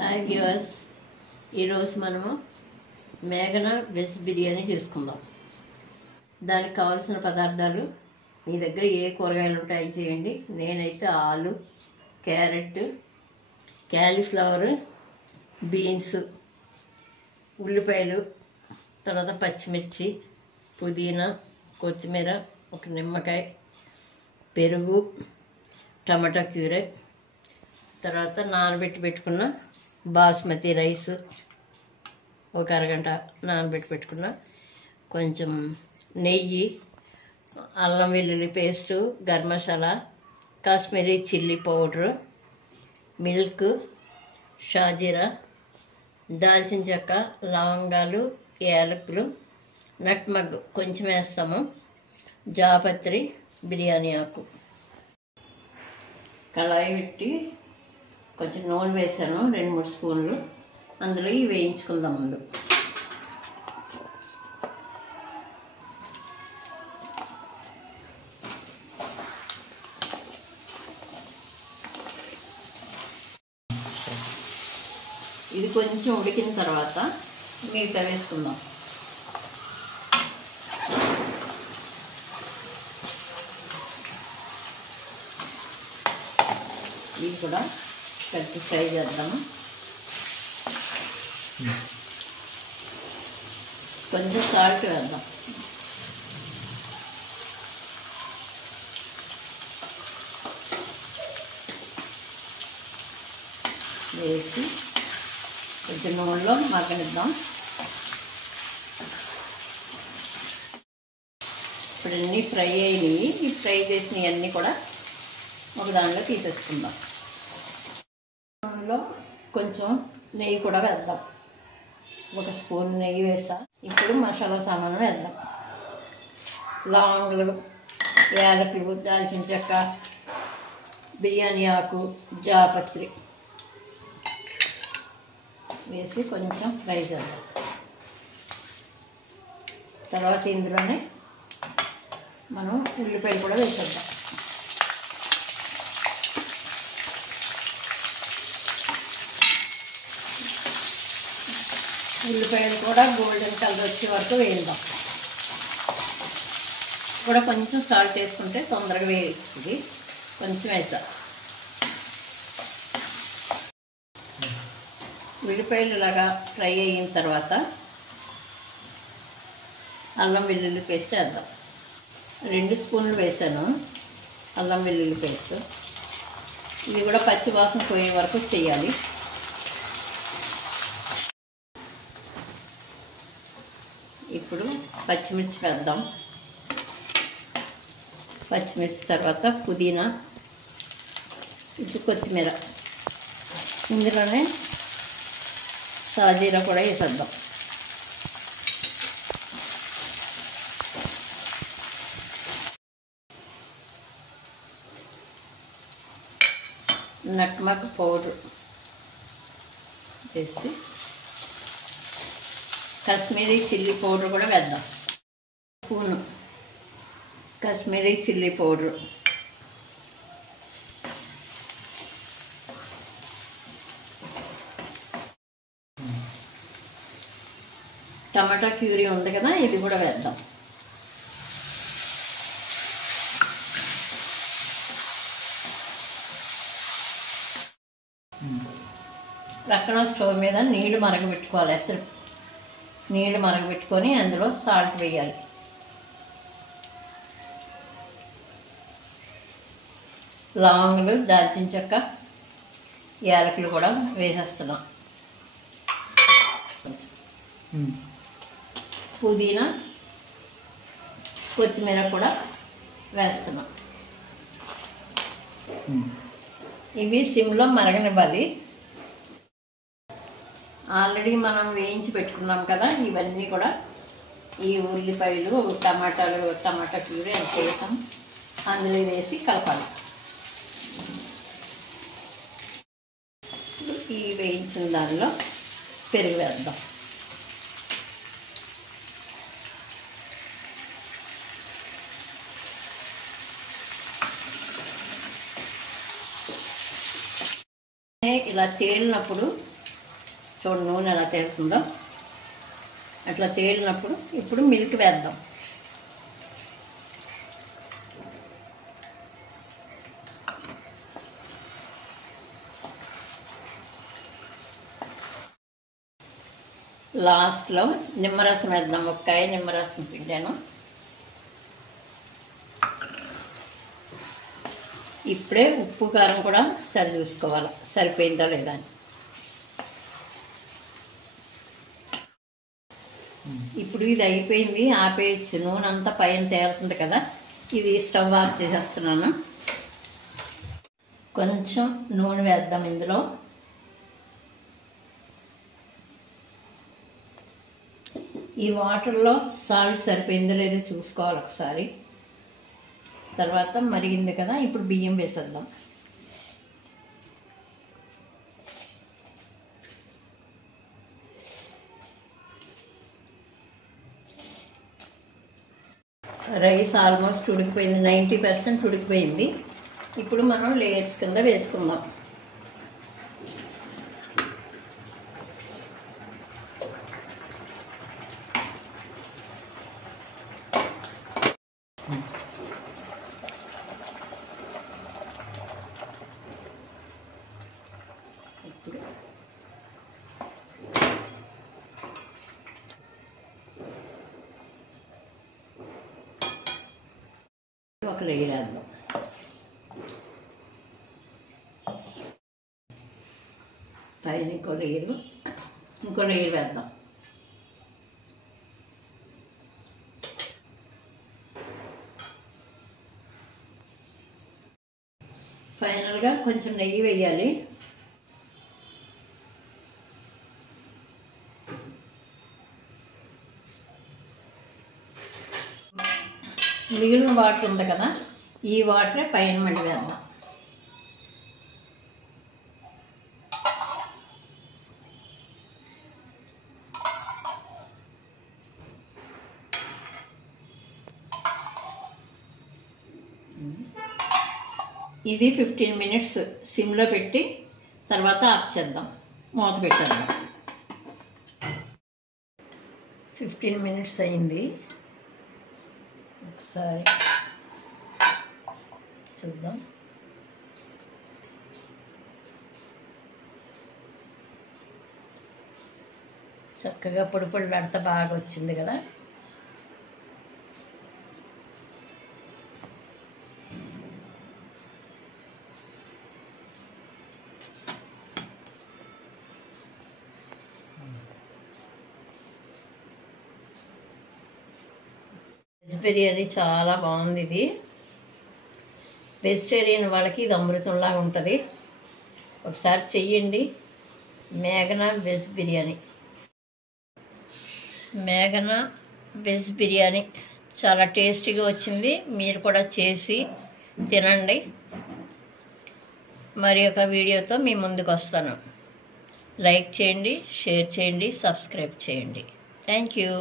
Hi viewers, ఈరోజు మనము మేఘన వెజ్ బిర్యానీ చేసుకుందాం. దానికి కావాల్సిన పదార్థాలు మీ దగ్గర ఏ కూరగాయలు ఉంటాయి చేయండి. నేనైతే ఆలు, క్యారెట్, క్యాలీఫ్లవర్, బీన్స్, ఉల్లిపాయలు, తర్వాత పచ్చిమిర్చి, పుదీనా, కొత్తిమీర, ఒక నిమ్మకాయ, పెరుగు, టమాటా క్యూరే, తర్వాత నానబెట్టి పెట్టుకున్న బాస్మతి రైస్ ఒక అరగంట నానబెట్టి పెట్టుకున్న, కొంచెం నెయ్యి, అల్లం వెల్లుల్లి paste, garam masala, Kashmiri chilli powder, milk, షాజీరా, దాల్చిన చెక్క, లవంగాలు, యాలకులు, నట్మగ్ కొంచెం వేస్తాము, జాపత్రి, బిర్యానీ ఆకు. కళాయి పెట్టి కొంచెం నూనె వేసాను, 2-3 స్పూన్లు. అందులో ఇవి వేయించుకుందాం. ముందు ఇది కొంచెం ఉడికిన తర్వాత మిగతా వేసుకుందాం. ఇవి కూడా కలిపి ఫ్రై చేద్దాము. కొంచెం సాల్ట్ వేద్దాం. వేసి కొంచెం నూనెలో మగ్గనిద్దాం. ఇప్పుడు అన్నీ ఫ్రై అయినాయి. ఈ ఫ్రై చేసినవి అన్నీ కూడా ఒక దానిలో తీసేసుకుందాం. నూనెలో కొంచెం నెయ్యి కూడా వేద్దాం. 1 స్పూన్ నెయ్యి వేసా. ఇప్పుడు మసాలా సామాను వేద్దాం. లవంగులు, యాలకులు, దాల్చిన చెక్క, బిర్యానీ ఆకు, జాపత్రి వేసి కొంచెం ఫ్రై చేద్దాం. తర్వాత ఇందులోనే మనం ఉల్లిపాయలు కూడా వేసేద్దాం. ఉల్లిపాయలు కూడా గోల్డెన్ కలర్ వచ్చే వరకు వేద్దాం. కూడా కొంచెం సాల్ట్ వేసుకుంటే తొందరగా వేస్తుంది. కొంచెం వేసా. ఉల్లిపాయలు ఇలాగా ఫ్రై అయిన తర్వాత అల్లం వెల్లుల్లి పేస్ట్ వేద్దాం. 2 స్పూన్లు వేసాను అల్లం వెల్లుల్లి పేస్ట్. ఇది కూడా పచ్చి వాసన పోయే వరకు చేయాలి. ఇప్పుడు పచ్చిమిర్చి వేద్దాం. పచ్చిమిర్చి తర్వాత పుదీనా, ఇప్పుడు కొత్తిమీర, ఇందులోనే షాజీరా కూడా వేసేద్దాం. నట్మగ్ పౌడర్ వేసి కాశ్మీరీ చిల్లీ పౌడర్ కూడా వేద్దాం. స్పూను కాశ్మీరీ చిల్లీ పౌడర్, టమాటా ప్యూరీ ఉంది కదా, ఇది కూడా వేద్దాం. ప్రక్కన స్టవ్ మీద నీళ్లు మరగబెట్టుకోవాలి. అసలు నీళ్లు మరగబెట్టుకొని అందులో సాల్ట్ వేయాలి. లవంగులు, దాల్చిన చెక్క, యాలకులు కూడా వేసేస్తున్నాం. పుదీనా, కొత్తిమీర కూడా వేస్తున్నాం. ఇవి సిమ్లో మరగనివ్వాలి. ఆల్రెడీ మనం వేయించి పెట్టుకున్నాం కదా, ఇవన్నీ కూడా ఈ ఉల్లిపాయలు, టమాటా ప్యూరీ అంత వేసాం, అందులో వేసి కలపాలి. ఈ వేయించిన దానిలో పెరుగు వేద్దాం. ఇలా తేలినప్పుడు చూడండి నూనె ఎలా తేలుతుందో. అట్లా తేలినప్పుడు ఇప్పుడు మిల్క్ వేద్దాం. లాస్ట్లో నిమ్మరసం వేద్దాం. ఒక్కాయ నిమ్మరసం పిండాను. ఇప్పుడే ఉప్పు కారం కూడా సరి చూసుకోవాలి, సరిపోయిందా లేదా అని. ఇప్పుడు ఇది అయిపోయింది, ఆపేయచ్చు. నూనె అంతా పైన తేలుతుంది కదా. ఇది స్టవ్ ఆఫ్ చేసేస్తున్నాను. కొంచెం నూనె వేద్దాం ఇందులో. ఈ వాటర్లో సాల్ట్ సరిపోయిందో లేదో చూసుకోవాలి ఒకసారి. తర్వాత మరిగింది కదా, ఇప్పుడు బియ్యం వేసేద్దాం. రైస్ ఆల్మోస్ట్ ఉడికిపోయింది, 90% ఉడికిపోయింది. ఇప్పుడు మనం లేయర్స్ కింద వేసుకుందాం. ఇప్పుడు ఒక లేయర్ వేద్దాం. పైన ఇంకో లేయర్ వేద్దాం. ఫైనల్గా కొంచెం నెయ్యి వేయాలి. మిగిలిన వాటర్ ఉంది కదా, ఈ వాటరే పైన మళ్ళీ వేద్దాం. ఇది 15 minutes సిమ్లో పెట్టి తర్వాత ఆఫ్ చేద్దాం. మూత పెట్టేద్దాం. 15 minutes అయింది. ఒకసారి చూద్దాం. చక్కగా పొడి పొడిలాడితే బాగా వచ్చింది కదా. వెజ్ బిర్యానీ చాలా బాగుంది. ఇది వెజిటేరియన్ వాళ్ళకి ఇది అమృతంలాగా ఉంటుంది. ఒకసారి చెయ్యండి. మేఘన వెజ్ బిర్యానీ. మేఘన వెజ్ బిర్యానీ చాలా టేస్టీగా వచ్చింది. మీరు కూడా చేసి తినండి. మరి ఒక వీడియోతో మీ ముందుకు వస్తాను. లైక్ చేయండి, షేర్ చేయండి, సబ్స్క్రైబ్ చేయండి. Thank you.